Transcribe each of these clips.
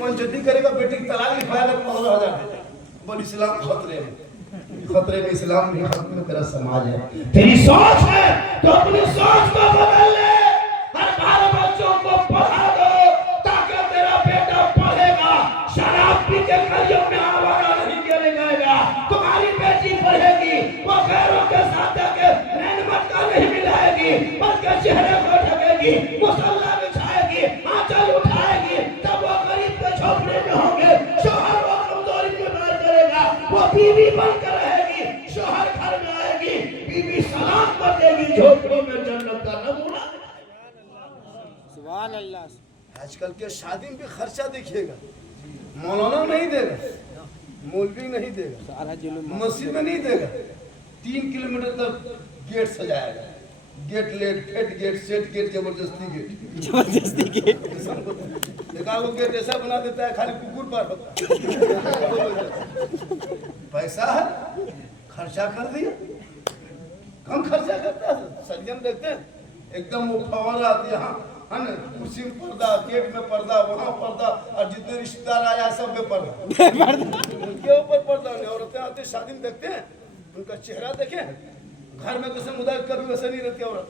पंचायती करेगा, बेटी की तलाक लिखवाएगा 15,000। बोल इस्लाम खतरे में इस्लाम भी खतरे में, तेरा समाज है। तेरी सोच है तो अपनी सोच को बदल ले। हर बार बच्चों को पढ़ा दो ताकि तेरा बेटा पढ़ेगा, शराब पी के गलियों में आवारा नहीं गिरेगा। तुम्हारी बेटी पढ़ेगी, वो गैरों के साथ जाके नैन मटका नहीं मिलाएगी, बल्कि चेहरे को ढकेगी, मुसल्ला बिछाएगी, आंचल उठाएगी। तब वो गरीब के झोपड़े में होंगे, शोहर वो कमजोरी में बात करेगा, वो बीवी बनकर रहेगी, शोहर घर में आएगी, बीवी सलाम कर देगी, झोपड़ी में जन्नत का नमूना। सुभान अल्लाह। आजकल के शादी में भी खर्चा देखिएगा, मौलाना नहीं देगा, मौलवी नहीं देगा, मस्जिद में नहीं देगा, 3 किलोमीटर तक गेट सजाएगा, गेट लेट फेट गेट सेट गेट जबरदस्ती गेट देखा वो गेट ऐसा बना देता है खाली कुकुर पार होता। पैसा है, खर्चा कर दिया, कम खर्चा करता है। सज्जन देखते हैं एकदम वो फवारा यहाँ है ना, कुर्सी में पर्दा, गेट में पर्दा, वहाँ पर्दा, और जितने रिश्तेदार आया सब में पर्दा उनके ऊपर पर्दा नहीं। औरतें आते शादी में देखते हैं, उनका चेहरा देखें। घर में तो समुदाय कभी वैसे नहीं रहती औरत,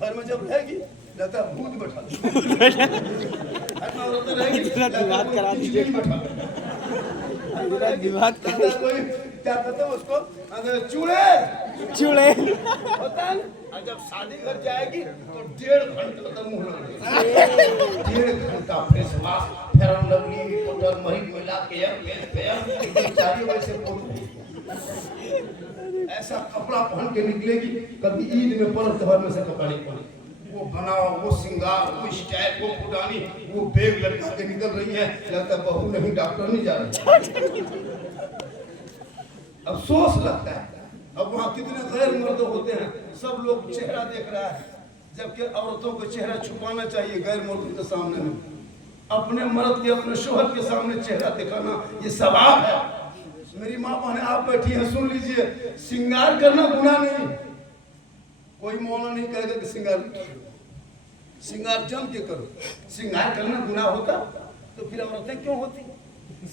घर में जब रहेगी लगता है भूत बैठा औरतें रहेगी कोई क्या कहते हैं उसको, चूड़े होता है। और जब शादी घर जाएगी तो 1.5 घंटे तक मुंह लग 1.5 घंटा face mask, fair lovely, powder, महीन मिला के चारी वैसे ऐसा कपड़ा पहन के निकलेगी। कभी ईद में पर्व त्योहार में से कपड़ा नहीं पहने, वो बनाओ, वो सिंगार, वो स्टाइल, वो पुरानी, वो बैग लटका के निकल रही है, लगता है बहू नहीं डॉक्टर नहीं जा रही। अफसोस लगता है। अब वहाँ कितने गैर मर्द होते हैं, सब लोग चेहरा देख रहा है, जबकि औरतों को चेहरा छुपाना चाहिए गैर मर्द के सामने में। अपने मर्द के, अपने शोहर के सामने चेहरा दिखाना ये सवाब है। मेरी माँ बहने आप बैठी हैं, सुन लीजिए, श्रृंगार करना गुनाह नहीं। कोई मौना नहीं कहेगा कि श्रृंगार जम के करो। श्रृंगार करना गुनाह होता तो फिर औरतें क्यों होती?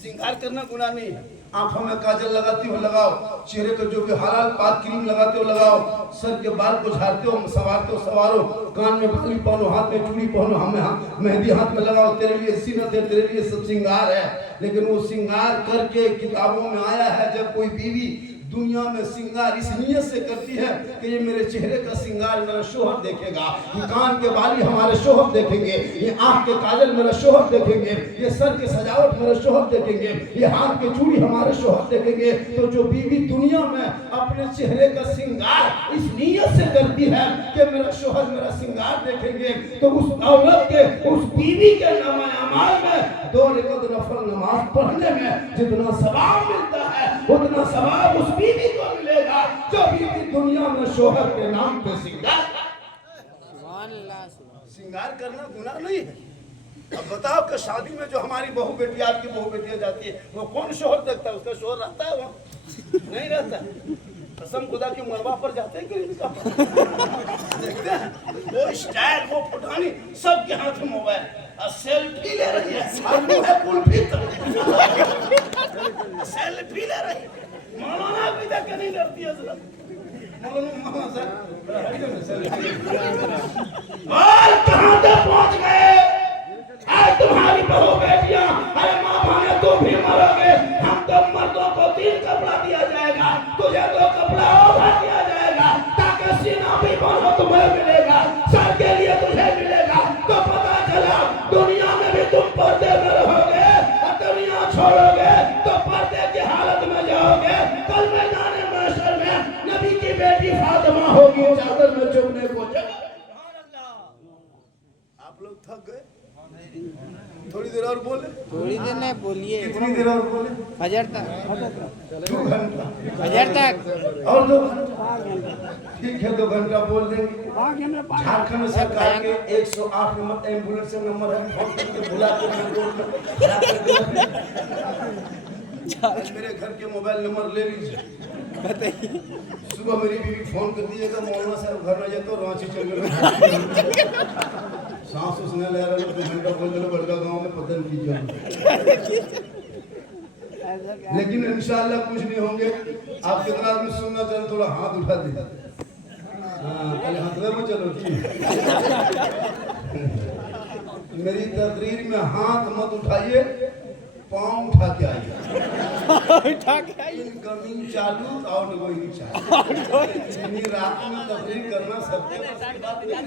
श्रृंगार करना गुनाह नहीं है। आंखों में काजल लगाती हो लगाओ, चेहरे पे जो भी हलाल पाक क्रीम लगाते हो लगाओ, सर के बाल को झाड़ते हो संवारते हो संवारो, कान में बाली पहनो, हाथ में चूड़ी पहनो, हमें मेहंदी हाथ में लगाओ। तेरे लिए सीनत है, तेरे लिए सब श्रृंगार है। लेकिन वो श्रृंगार करके किताबों में आया है, जब कोई बीवी दुनिया में श्रृंगार इस नियत से करती है कि ये मेरे चेहरे का श्रृंगार मेरा शोहर देखेगा, ये कान के बाली हमारे शोहर देखेंगे, ये आंख के काजल मेरा शोहर देखेंगे, ये सर के सजावट मेरा शोहर देखेंगे, ये हाथ के चूड़ी हमारे शोहर देखेंगे। तो जो बीवी दुनिया में अपने चेहरे का श्रृंगार इस नियत से करती है कि मेरा शोहर मेरा श्रृंगार देखेंगे, तो उस औरत के, उस बीवी के अमाल में 2 रकात नफल नमाज पढ़ने में जितना सवाब मिलता है उतना सवाब उस बीवी को मिलेगा जो बीवी दुनिया में शोहर के नाम पे श्रृंगार करना गुनाह नहीं है। अब बताओ कि शादी में जो हमारी बहू बेटी, आपकी बहू बेटियां जाती है, वो कौन शोहर देखता है? उसका शोहर रहता है वहाँ? नहीं रहता। कसम खुदा की मरवा पर जाते हैं कि देखते हैं वो स्टाइल, वो फुटानी, सबके हाथ में मोबाइल और सेल्फी ले रही है, सेल्फी ले रही है। मौलाना भी जाके नहीं डरती है, मौलाना और कहां तक पहुंच गए? आज तुम्हारी बहू बेटियां, अरे माँ बहने तो भी मरोगे, हम तो मर्दों को 3 कपड़ा दिया जाएगा, तुझे 2 कपड़ा और दिया जाएगा, ताकि सीना भी बनो तुम्हें मिलेगा, सर के लिए तुझे मिलेगा। तो पता चला दुनिया में भी तुम पर्दे में रहोगे और दुनिया छोड़ोगे तो पर्दे की हालत में जाओगे। कल मैदान महशर में नबी की बेटी फातिमा होगी चादर में चुभने को जगह। आप लोग थक गए? थोड़ी देर और बोले? थोड़ी देर नहीं बोलिए। कितनी देर और बोले? फजर तक। 2 घंटा। फजर तक और 2 घंटा? ठीक है, 2 घंटा बोल देंगे। झारखंड सरकार के 108 नंबर एम्बुलेंस नंबर है, फोन करके बुला के मेरे घर के मोबाइल नंबर ले लीजिए बताइए। सुबह मेरी बीवी फोन कर दिएगा, मौलाना साहब घर न जाए तो रांची चल गए। सांस उसने ले रहा 2 घंटा बोल दिया बड़का गांव में पता नहीं कीजिए। ऐसा क्या? लेकिन इंशाल्लाह कुछ नहीं होंगे। आप कितना आदमी सुनना चाहे थोड़ा हाथ उठा दीजिए। हाँ पहले हाथ में चलो जी। मेरी तकरीर में हाथ मत उठाइए, पाँव उठा के आइए। उठा के आइए। इनकमिंग चालू, आउटगोइंग चालू। इतनी रात में तकरीर करना सबके बस की बात नहीं।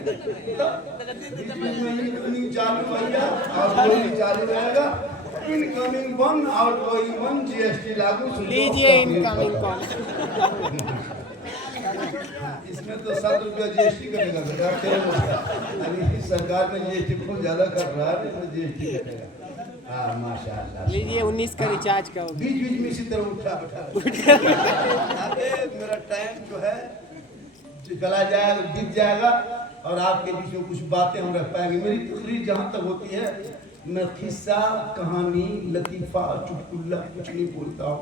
इनकमिंग चालू भैया, आउटगोइंग चालू रहेगा। इनकमिंग 1, आउटगोइंग 1, जीएसटी लागू। लीजिए इनकमिंग कॉल। इसमें तो 7 रुपया जीएसटी करेगा बेटा। अभी सरकार ने जीएसटी बहुत ज्यादा कर रहा है, इसमें जीएसटी करेगा। हाँ माशाल्लाह। लीजिए 19 का रिचार्ज का होगा। बीच बीच में इसी तरह उठा बैठा। अरे मेरा टाइम जो है चला जाएगा, बीत जाएगा और आपके बीच में कुछ बातें हम रख पाएंगे। मेरी तकरीर जहाँ तक होती है, मैं किस्सा, कहानी, लतीफ़ा, चुटकुला कुछ नहीं बोलता हूँ।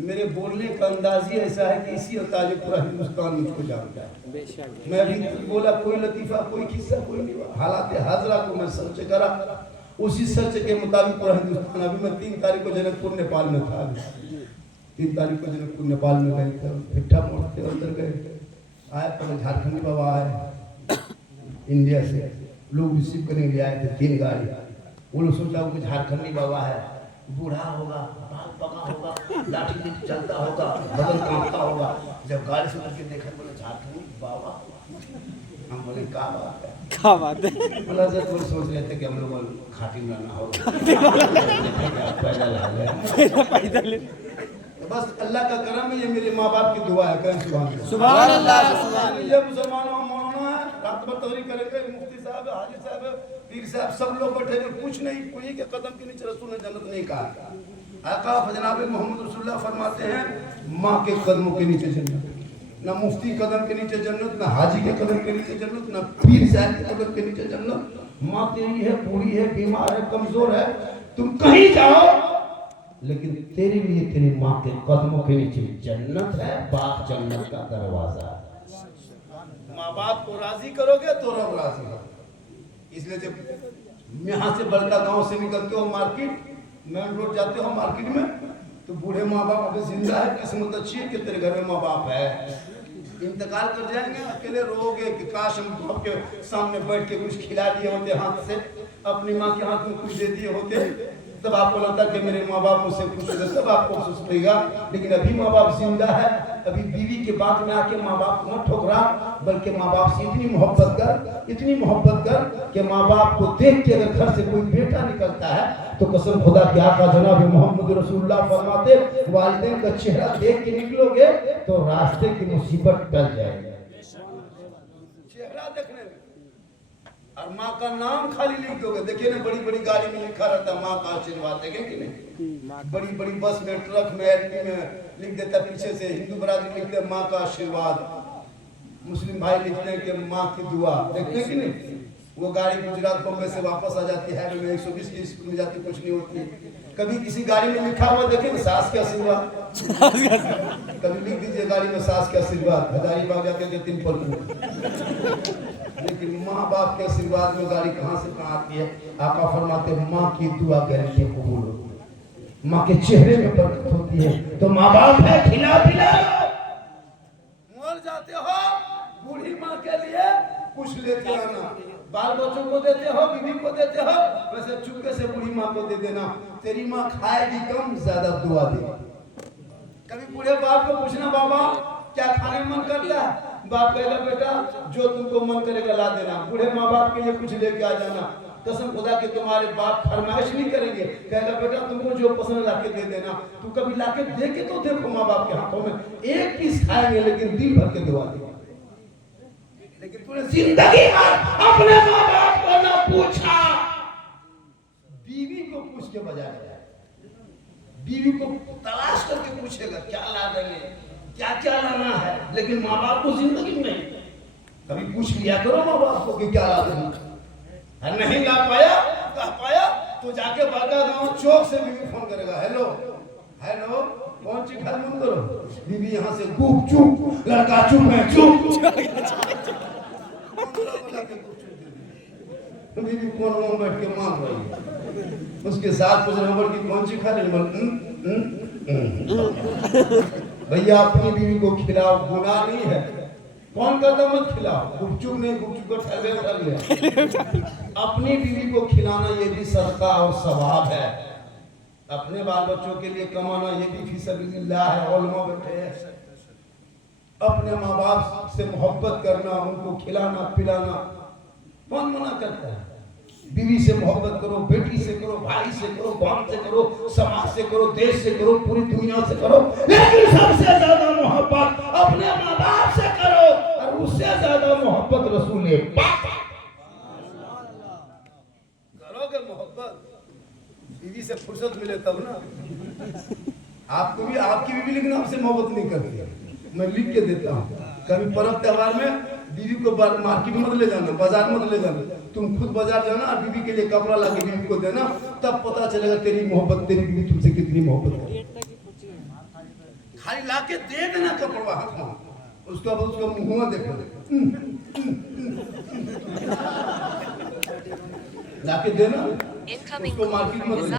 मेरे बोलने का अंदाज ही ऐसा है कि इसी अंदाज में पूरा हिंदुस्तान मुझको जानता है। बेशक। मैं भी बोला कोई लतीफ़ा, कोई किस्सा, कोई नहीं। हालात हाजरा को मैं सर्च करा, उसी सर्च के मुताबिक पूरा हिंदुस्तान। अभी मैं 3 तारीख को जनकपुर नेपाल में था। 3 तारीख को जनकपुर नेपाल में गए थे, फिट्ठा मोड़ के अंदर गए। आए पहले झारखंडी बाबा आए इंडिया से, लोग रिसीव करने लिए आए थे 3 गाड़ी। वो लोग सोचा कि झारखंडी बाबा है, बूढ़ा होगा, बाल पका होगा, लाठी लेके चलता होगा, बदन कांपता होगा। जब गाड़ी से उतर के देखा बोले झारखंडी बाबा। हम बोले क्या बात है, क्या बात है? बोला सर लोग सोच रहे थे कि हम लोग खाटी में रहना होगा। पैदल आ गए। पैदल। बस अल्लाह का करम है, ये मेरे माँ बाप की दुआ है। कहें सुभान अल्लाह। सुभान अल्लाह, सुभान अल्लाह। ये मुसलमानों हम मौलाना है, रात भर तकरीर करेंगे, मुफ्ती साहब, हाजी साहब, पीर साहब, सब लोग बैठे हैं। कुछ नहीं, कोई के कदम के नीचे रसूल ने जन्नत नहीं कहा। आका जनाब मोहम्मद रसूलुल्लाह फरमाते हैं, माँ के कदमों के नीचे जन्नत। ना मुफ्ती कदम के नीचे जन्नत, ना हाजी के कदम के नीचे जन्नत, ना पीर साहब के कदम के नीचे जन्नत। माँ तेरी है, बूढ़ी है, बीमार है, कमजोर है, तुम कहीं जाओ लेकिन तेरे लिए तेरी माँ के कदमों के नीचे जन्नत है। बाप जन्नत का दरवाजा है। माँ बाप को राजी करोगे तो रब राजी है। इसलिए जब यहाँ से बड़का गांव से निकलते हो मार्केट, मेन रोड जाते हो मार्केट में, तो बूढ़े माँ बाप अगर जिंदा है, किस्मत अच्छी है कि तेरे घर में माँ बाप है। इंतकाल कर जाएंगे, अकेले रोगे कि काश हम आपके सामने बैठ के कुछ खिला दिए होते हाथ से, अपनी माँ के हाथ में कुछ दे दिए होते, तब आपको लगता कि मेरे माँ बाप मुझसे खुश होते, तब आपको अफसोस होगा। लेकिन अभी माँ बाप जिंदा है, अभी बीवी के बात में आके माँ बाप को मत ठोकरा, बल्कि माँ बाप से इतनी मोहब्बत कर कि माँ बाप को देख के अगर घर से कोई बेटा निकलता है तो कसम खुदा के आका जनाब मोहम्मद रसूलुल्लाह फरमाते, वालिदैन का चेहरा देख के निकलोगे तो रास्ते की मुसीबत टल जाएगी। चेहरा देखने में और माँ का नाम खाली लिख दोगे। देखिए ना, बड़ी बड़ी गाड़ी में लिखा रहता है माँ का आशीर्वाद, देखें कि नहीं? बड़ी बड़ी बस में, ट्रक में, एलपी में लिख देता पीछे से, हिंदू बरादरी लिखते हैं माँ का आशीर्वाद, मुस्लिम भाई लिखते हैं कि माँ की दुआ, देखते हैं कि नहीं? वो गाड़ी गुजरात बम्बई से वापस आ जाती है, में 120 की स्पीड में जाती, कुछ नहीं होती। कभी किसी गाड़ी में लिखा हुआ देखें सास के आशीर्वाद, कभी लिख दीजिए गाड़ी में सास के आशीर्वाद, हजारीबाग जाते थे 3 पल। लेकिन माँ बाप के आशीर्वाद में गाड़ी कहाँ से कहाँ आती है? आका फरमाते माँ की दुआ गारंटी कबूल होती है, माँ के चेहरे में बरकत होती है। तो माँ बाप है, खिला पिला मर जाते हो, बूढ़ी माँ के लिए कुछ लेते रहना, बाल बच्चों को देते हो, बीवी को देते हो, वैसे चुपके से बूढ़ी माँ को दे देना। तेरी माँ खाएगी कम, ज्यादा दुआ देगी। कभी बूढ़े बाप को पूछना, बाबा क्या खाने में मन करता है? बाप कहेगा बेटा जो तुमको मन करेगा ला देना। बूढ़े माँ बाप के लिए कुछ लेके आ जाना। कसम खुदा के तुम्हारे बाप फरमाइश नहीं करेंगे, कहेगा बेटा तुमको जो पसंद लाके दे देना। तू कभी लाके दे के तो देखो माँ बाप के हाथों में, एक पीस खाएंगे लेकिन दिल भर के दुआ देंगे। लेकिन पूरे जिंदगी में अपने माँ बाप को ना पूछा, बीवी को पूछ के बजाय बीवी को तलाश करके पूछेगा क्या ला देंगे, क्या क्या लाना है, लेकिन माँ बाप को जिंदगी में कभी पूछ लिया करो माँ बाप को कि क्या ला देना। नहीं ला पाया, कह पाया तो जाके बागा गांव चौक से बीवी फोन करेगा, हेलो हेलो, कौन सी खाए मन करो? बीवी यहाँ से गुप चुप, लड़का चुप है चुप। बीवी कौन वहाँ बैठ के मांग रही है, उसके साथ कुछ नंबर की कौन सी खा रही? भैया अपनी बीवी को खिलाओ, गुनाह नहीं है। कौन कहता मत खिलाओ, गुपचुप नहीं, गुपचुप को ठहरे उठा लिया। अपनी बीवी को खिलाना ये भी सदका और सवाब है। अपने बाल बच्चों के लिए कमाना ये भी फीसबिल्लाह है। उलमा बैठे हैं, अपने माँ बाप से मोहब्बत करना, उनको खिलाना पिलाना, कौन मना करता है? बीवी से मोहब्बत करो, बेटी से करो, भाई से करो, गांव से करो, समाज से करो, देश से करो, पूरी दुनिया से करो, लेकिन सबसे ज्यादा मोहब्बत अपने माँ बाप से करो, और उससे ज्यादा मोहब्बत रसूल पाक। करोगे मोहब्बत, बीवी से फुर्सत मिले तब ना। आपको भी, आपकी बीवी लेकिन आपसे मोहब्बत नहीं करती है। मैं लिख के देता हूँ, कभी पर्व त्योहार में बीवी को मार्केट मत ले जाना, बाजार मत ले जाना, तुम खुद बाजार जाना और बीवी के लिए कपड़ा ला के बीवी को देना, तब पता चलेगा तेरी मोहब्बत, तेरी बीवी तुमसे कितनी मोहब्बत है। खाली ला के दे देना कपड़ा हाथ में, उसका बाद उसका मुंह देखो, ला के देना, उसको मार्केट मत